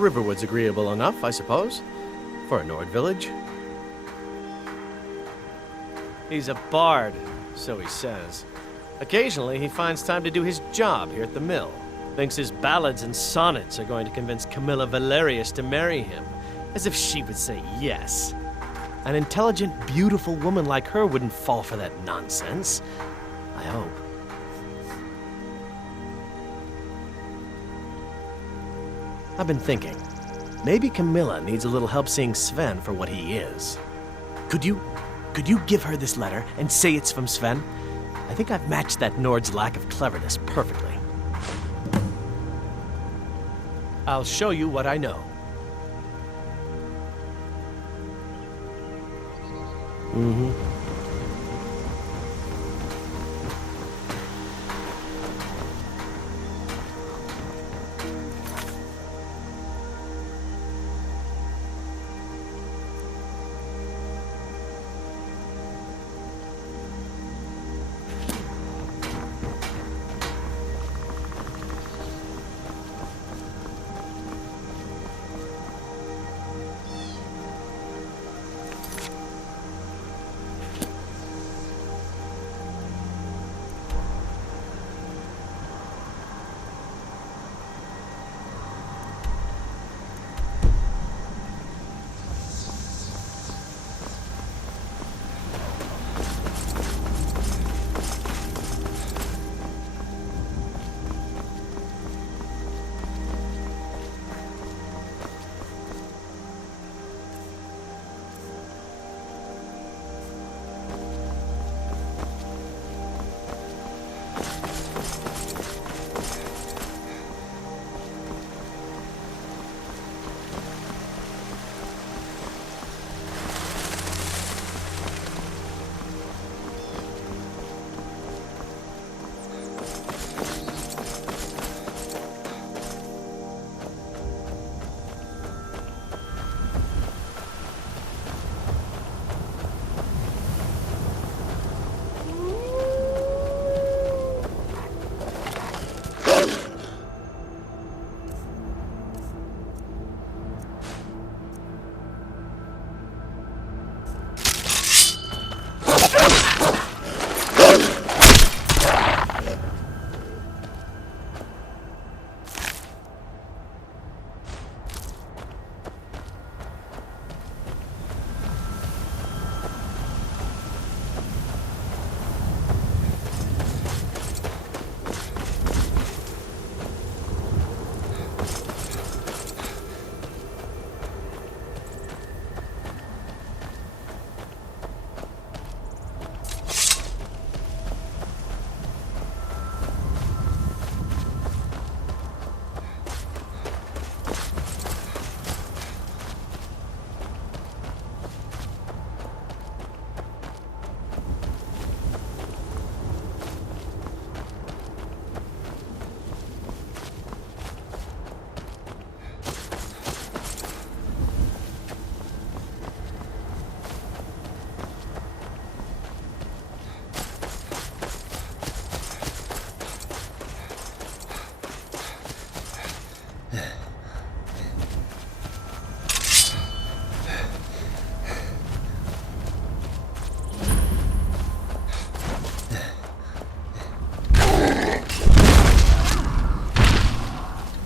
Riverwood's agreeable enough, I suppose, for a Nord village. He's a bard, so he says. Occasionally, he finds time to do his job here at the mill. Thinks his ballads and sonnets are going to convince Camilla Valerius to marry him, as if she would say yes. An intelligent, beautiful woman like her wouldn't fall for that nonsense. I hope. I've been thinking, maybe Camilla needs a little help seeing Sven for what he is. Could you give her this letter and say it's from Sven? I think I've matched that Nord's lack of cleverness perfectly. I'll show you what I know.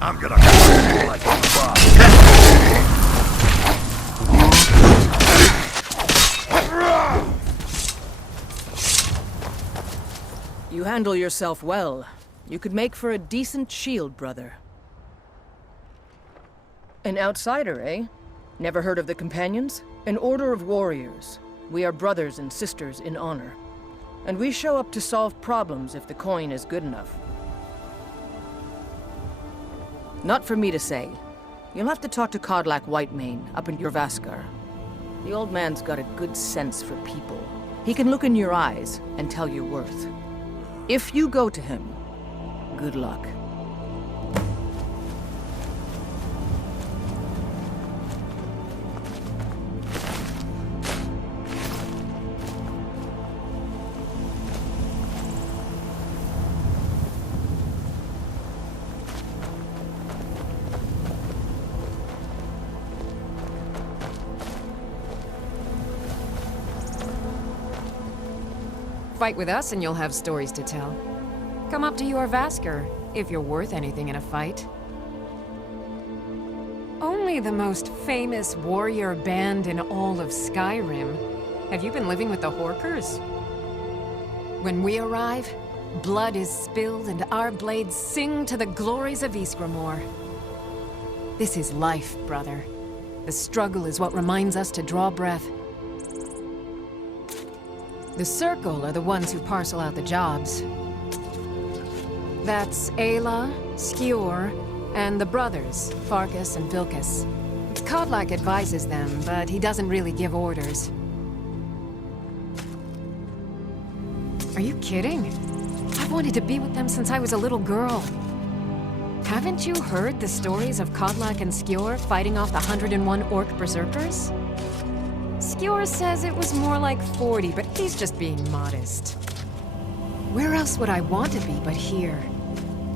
I'm gonna kill you like a frog. You handle yourself well. You could make for a decent shield, brother. An outsider, eh? Never heard of the Companions? An order of warriors. We are brothers and sisters in honor. And we show up to solve problems if the coin is good enough. Not for me to say. You'll have to talk to Kodlak Whitemane up in Jorvaskar. The old man's got a good sense for people. He can look in your eyes and tell your worth. If you go to him, good luck. fight with us and you'll have stories to tell. Come up to your Vasker, if you're worth anything in a fight. Only the most famous warrior band in all of Skyrim. Have you been living with the Horkers? When we arrive, blood is spilled and our blades sing to the glories of Ysgramor. This is life, brother. The struggle is what reminds us to draw breath. The Circle are the ones who parcel out the jobs. That's Ayla, Skjor, and the brothers, Farkas and Vilkas. Kodlak advises them, but he doesn't really give orders. Are you kidding? I've wanted to be with them since I was a little girl. Haven't you heard the stories of Kodlak and Skjor fighting off the 101 orc berserkers? Skjor says it was more like 40, but he's just being modest. Where else would I want to be but here?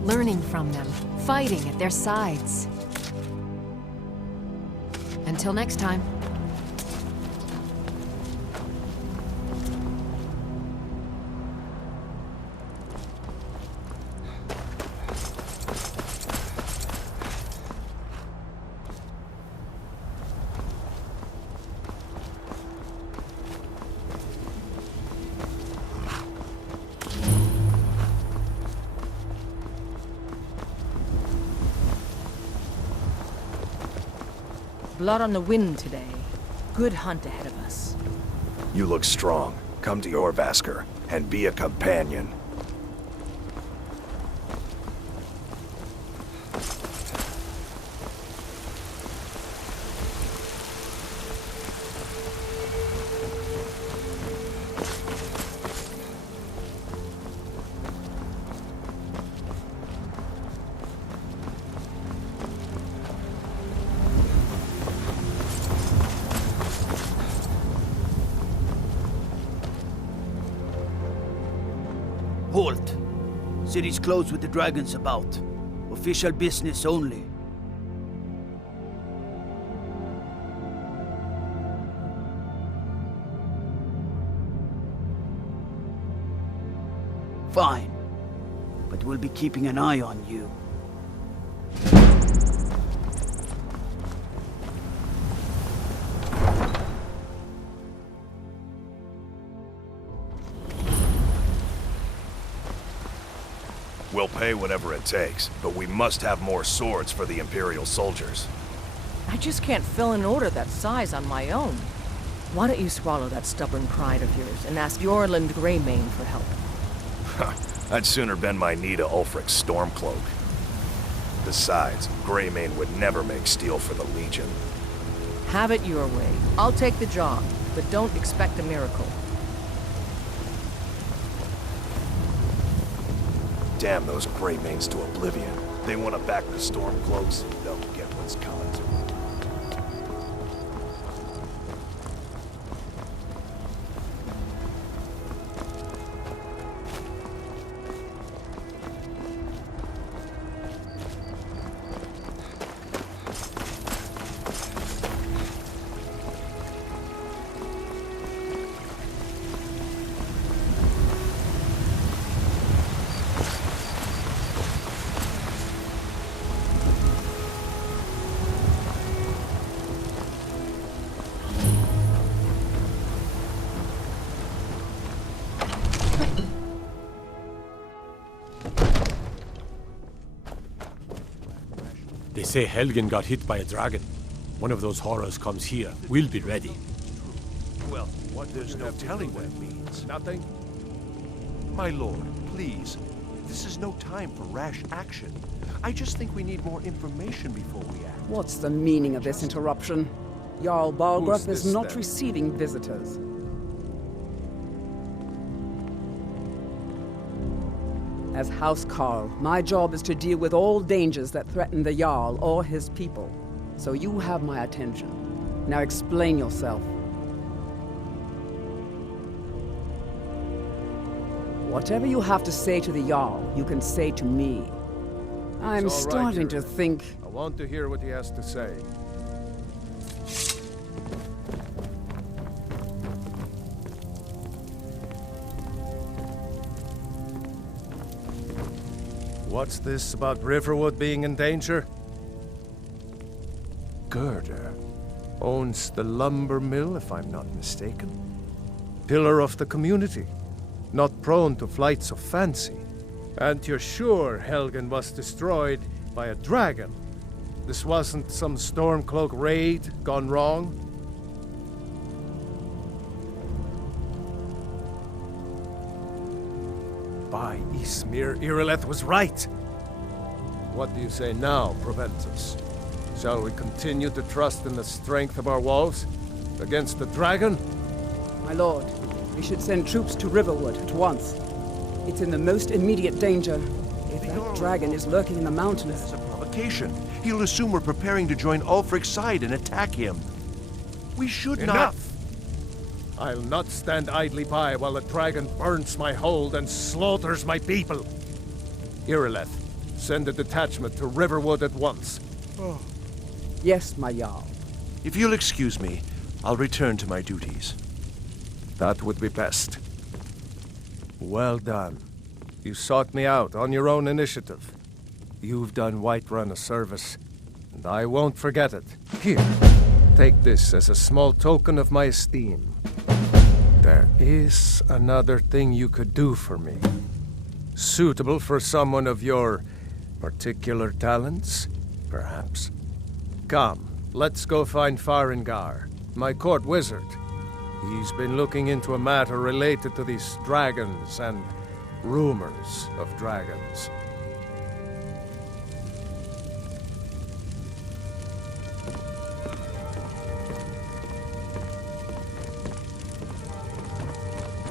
Learning from them, fighting at their sides. Until next time. Blood on the wind today. Good hunt ahead of us. You look strong. Come to your Vasker and be a companion. Halt! City's closed with the dragons about. Official business only. Fine. But we'll be keeping an eye on you. We'll pay whatever it takes, but we must have more swords for the Imperial soldiers. I just can't fill an order that size on my own. Why don't you swallow that stubborn pride of yours and ask Yorland Greymane for help? I'd sooner bend my knee to Ulfric's Stormcloak. Besides, Greymane would never make steel for the Legion. Have it your way. I'll take the job, but don't expect a miracle. Damn those Greymanes to oblivion. They want to back the Stormcloaks, they'll get what's coming to them. They say Helgen got hit by a dragon. One of those horrors comes here. We'll be ready. Well, what there's no telling what it means. Nothing? My lord, please. This is no time for rash action. I just think we need more information before we act. What's the meaning of this interruption? Jarl Balgruuf is not receiving visitors. As House Carl, my job is to deal with all dangers that threaten the Jarl or his people. So you have my attention. Now explain yourself. Whatever you have to say to the Jarl, you can say to me. I'm starting to think... I want to hear what he has to say. what's this about Riverwood being in danger? Girder owns the lumber mill, if I'm not mistaken. Pillar of the community, not prone to flights of fancy. And you're sure Helgen was destroyed by a dragon? This wasn't some Stormcloak raid gone wrong? By Ysmir, Irileth was right. What do you say now, Proventus? Shall we continue to trust in the strength of our walls against the dragon? My lord, we should send troops to Riverwood at once. It's in the most immediate danger. If that dragon is lurking in the mountains... As a provocation, he'll assume we're preparing to join Ulfric's side and attack him. We should not... Enough! I'll not stand idly by while the dragon burns my hold and slaughters my people. Irileth, send a detachment to Riverwood at once. Yes, my Jarl. If you'll excuse me, I'll return to my duties. That would be best. Well done. You sought me out on your own initiative. You've done Whiterun a service, and I won't forget it. Here, take this as a small token of my esteem. There is another thing you could do for me. Suitable for someone of your particular talents, perhaps. Come, let's go find Farengar, my court wizard. He's been looking into a matter related to these dragons and rumors of dragons.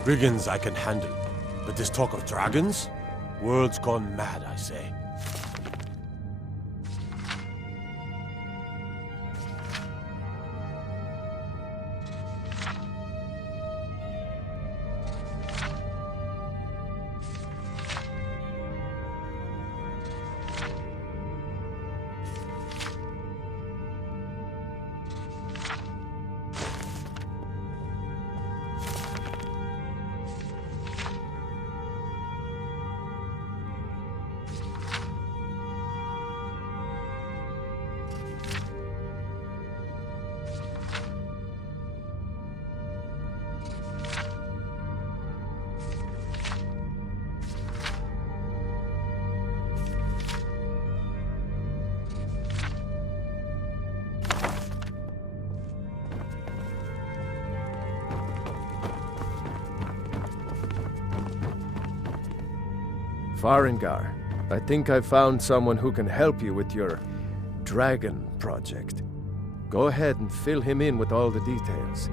Brigands I can handle, but this talk of dragons? World's gone mad, I say. Farengar, I think I found someone who can help you with your dragon project. Go ahead and fill him in with all the details.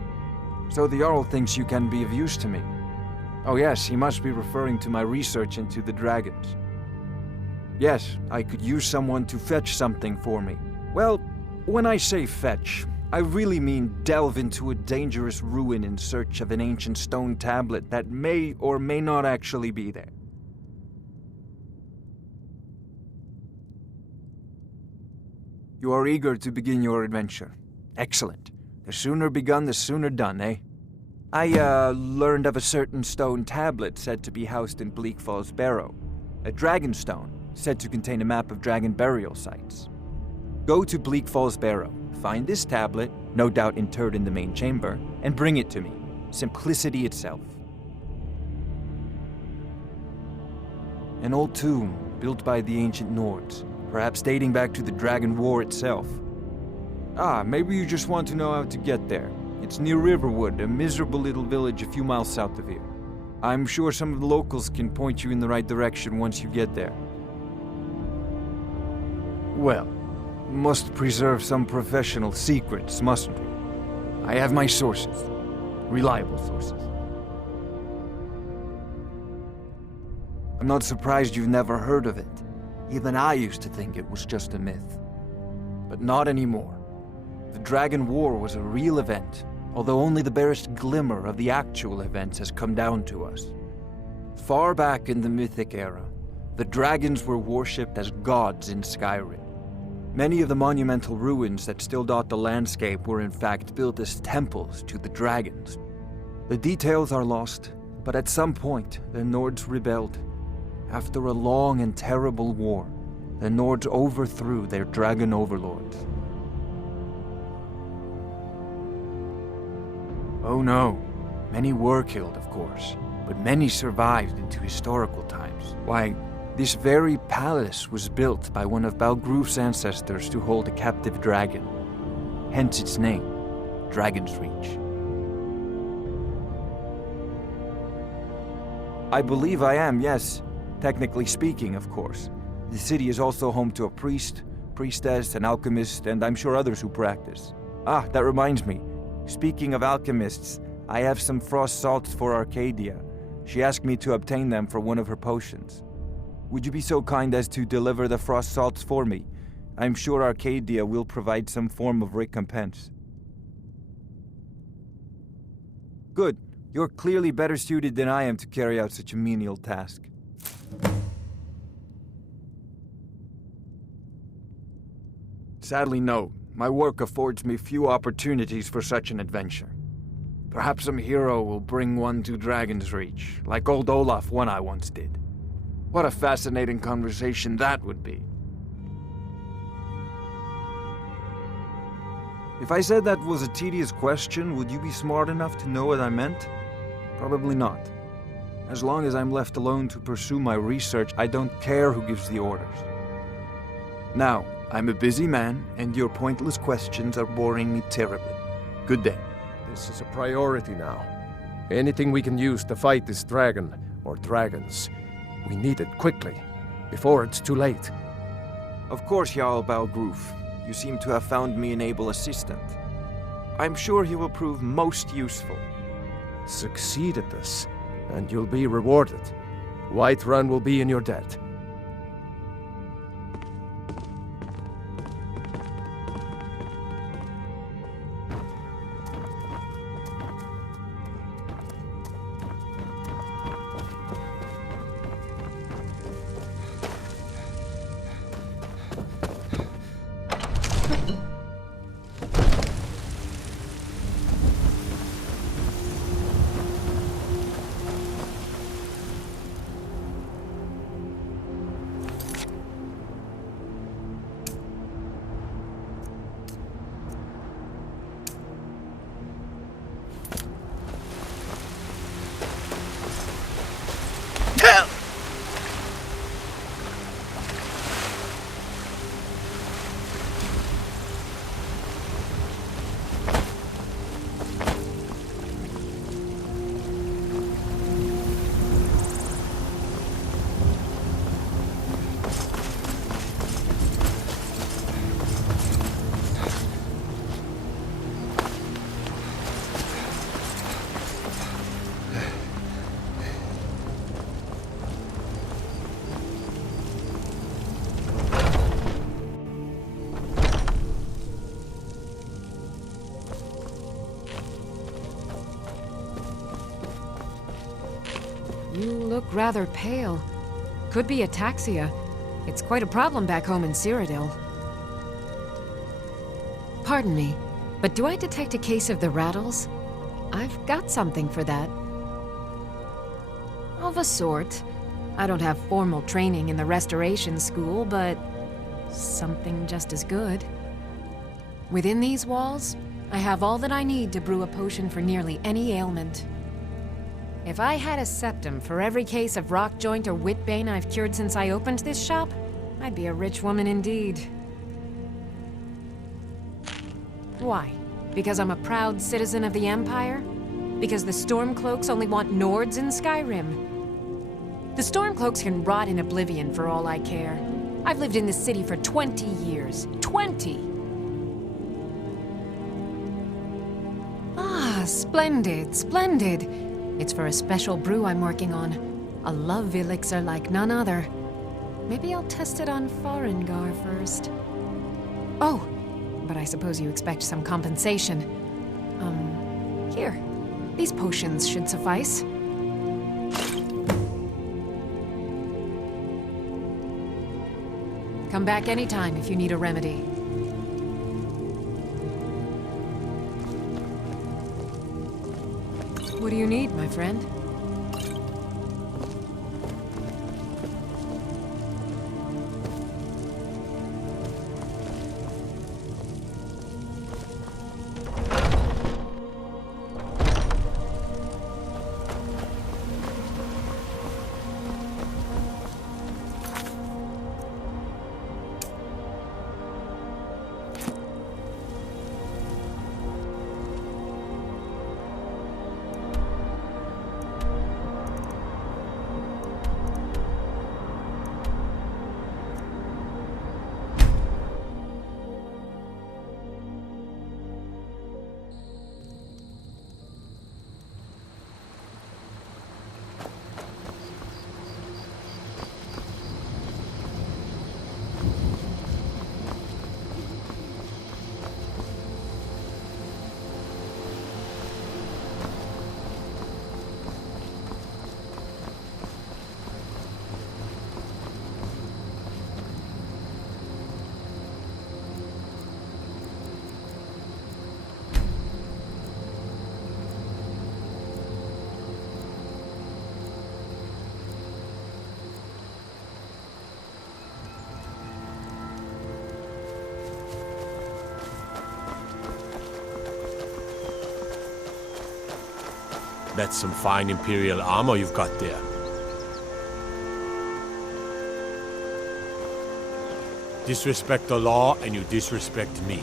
So the Jarl thinks you can be of use to me. Oh yes, he must be referring to my research into the dragons. Yes, I could use someone to fetch something for me. Well, when I say fetch, I really mean delve into a dangerous ruin in search of an ancient stone tablet that may or may not actually be there. You are eager to begin your adventure. Excellent. The sooner begun, the sooner done, eh? I, learned of a certain stone tablet said to be housed in Bleak Falls Barrow. A dragon stone, said to contain a map of dragon burial sites. Go to Bleak Falls Barrow, find this tablet, no doubt interred in the main chamber, and bring it to me. Simplicity itself. An old tomb, built by the ancient Nords, perhaps dating back to the Dragon War itself. Ah, maybe you just want to know how to get there. It's near Riverwood, a miserable little village a few miles south of here. I'm sure some of the locals can point you in the right direction once you get there. Well, must preserve some professional secrets, mustn't we? I have my sources. Reliable sources. I'm not surprised you've never heard of it. Even I used to think it was just a myth. But not anymore. The Dragon War was a real event, although only the barest glimmer of the actual events has come down to us. Far back in the Mythic era, the dragons were worshipped as gods in Skyrim. Many of the monumental ruins that still dot the landscape were in fact built as temples to the dragons. The details are lost, but at some point the Nords rebelled. After a long and terrible war, the Nords overthrew their dragon overlords. Oh no, many were killed, of course, but many survived into historical times. Why, this very palace was built by one of Balgruf's ancestors to hold a captive dragon. Hence its name, Dragon's Reach. I believe I am, yes. Technically speaking, of course. The city is also home to a priest, priestess, an alchemist, and I'm sure others who practice. Ah, that reminds me. Speaking of alchemists, I have some frost salts for Arcadia. She asked me to obtain them for one of her potions. Would you be so kind as to deliver the frost salts for me? I'm sure Arcadia will provide some form of recompense. Good. You're clearly better suited than I am to carry out such a menial task. Sadly, no. My work affords me few opportunities for such an adventure. Perhaps some hero will bring one to Dragon's Reach, like old Olaf one I once did. What a fascinating conversation that would be. If I said that was a tedious question, would you be smart enough to know what I meant? Probably not. As long as I'm left alone to pursue my research, I don't care who gives the orders. Now, I'm a busy man, and your pointless questions are boring me terribly. Good day. This is a priority now. Anything we can use to fight this dragon, or dragons, we need it quickly, before it's too late. Of course, Jarl Balgruf. You seem to have found me an able assistant. I'm sure he will prove most useful. Succeed at this, and you'll be rewarded. Whiterun will be in your debt. You look rather pale. Could be ataxia. It's quite a problem back home in Cyrodiil. Pardon me, but do I detect a case of the rattles? I've got something for that. Of a sort. I don't have formal training in the restoration school, but something just as good. Within these walls, I have all that I need to brew a potion for nearly any ailment. If I had a septum for every case of rock joint or whitbane I've cured since I opened this shop, I'd be a rich woman indeed. Why? Because I'm a proud citizen of the Empire? Because the Stormcloaks only want Nords in Skyrim? The Stormcloaks can rot in oblivion for all I care. I've lived in this city for 20 years. 20! Ah, splendid, splendid. It's for a special brew I'm working on. A love elixir like none other. Maybe I'll test it on Farengar first. Oh, but I suppose you expect some compensation. Here. These potions should suffice. Come back anytime if you need a remedy. What do you need, my friend? That's some fine Imperial armor you've got there. Disrespect the law, and you disrespect me.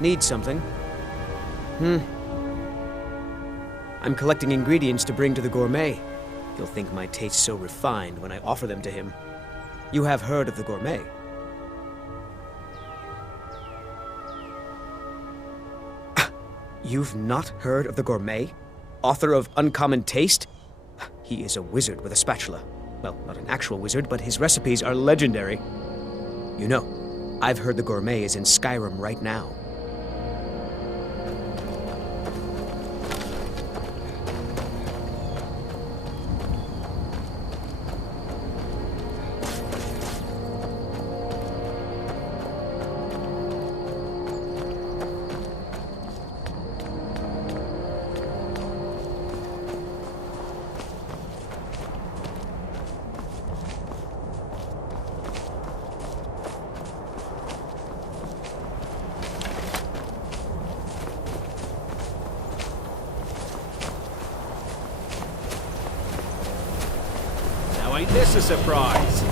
Need something? I'm collecting ingredients to bring to the gourmet. He'll think my taste's so refined when I offer them to him. You have heard of the gourmet? You've not heard of the gourmet? Author of Uncommon Taste? He is a wizard with a spatula. Well, not an actual wizard, but his recipes are legendary. You know, I've heard the gourmet is in Skyrim right now. Ain't this a surprise?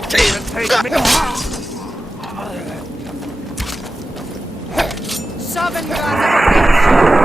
think they can take me? Seven guys.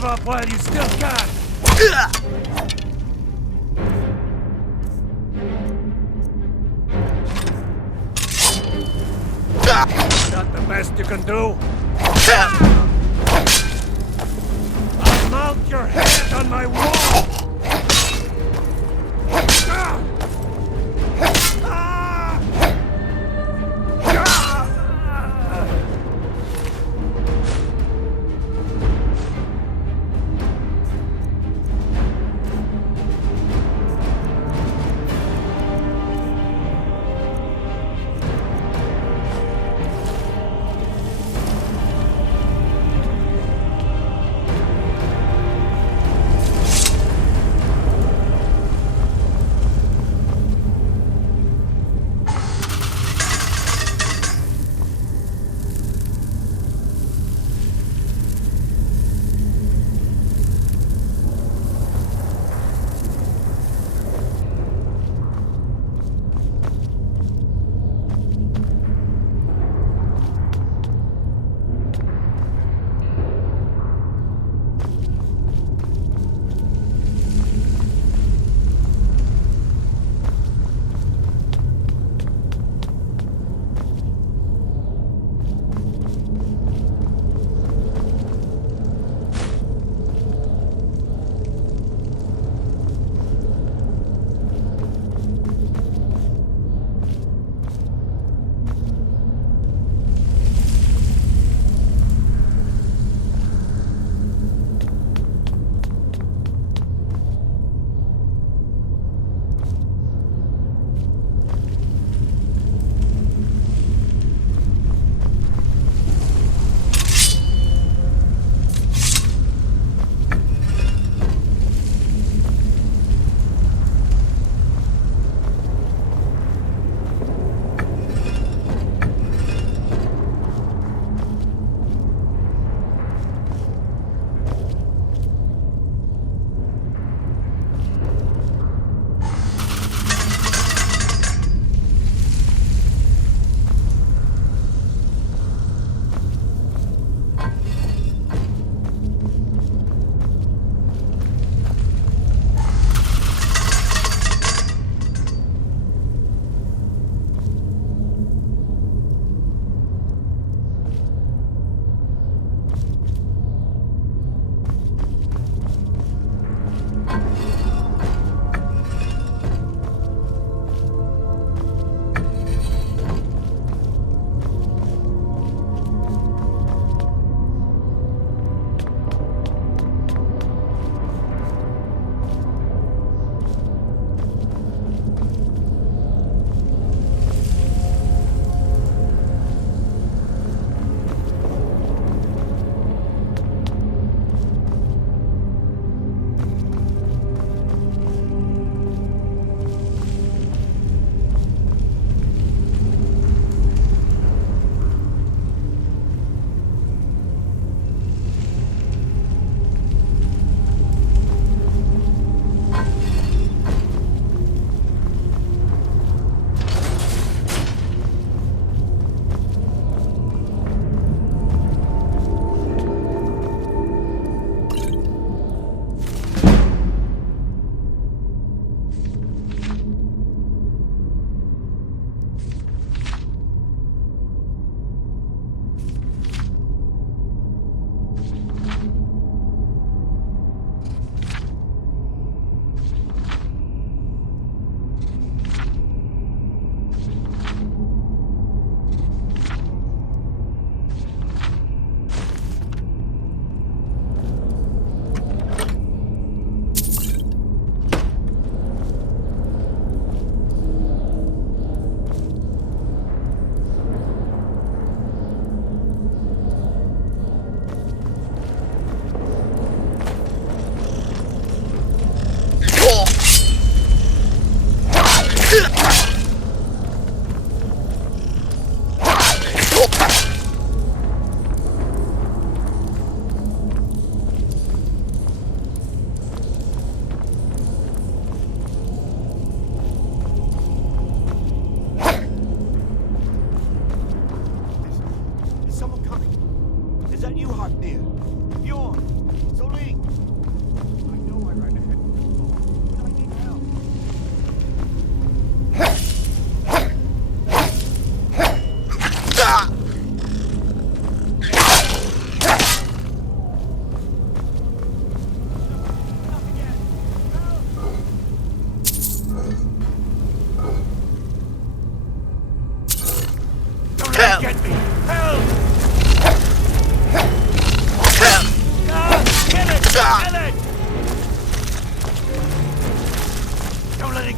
Give up while you still can! That the best you can do? I'll mount your head on my wall!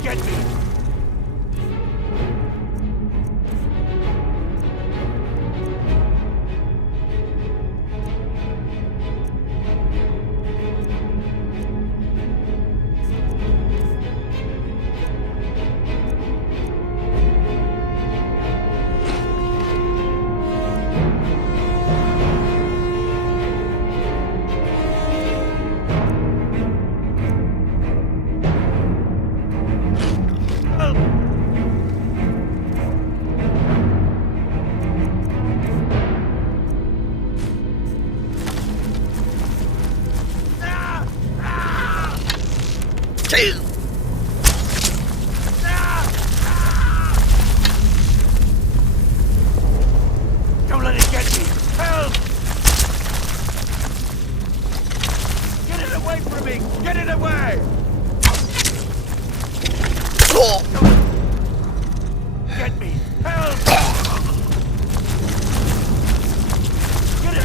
get me! Don't let it get me! Help! Get it away from me! Get it away!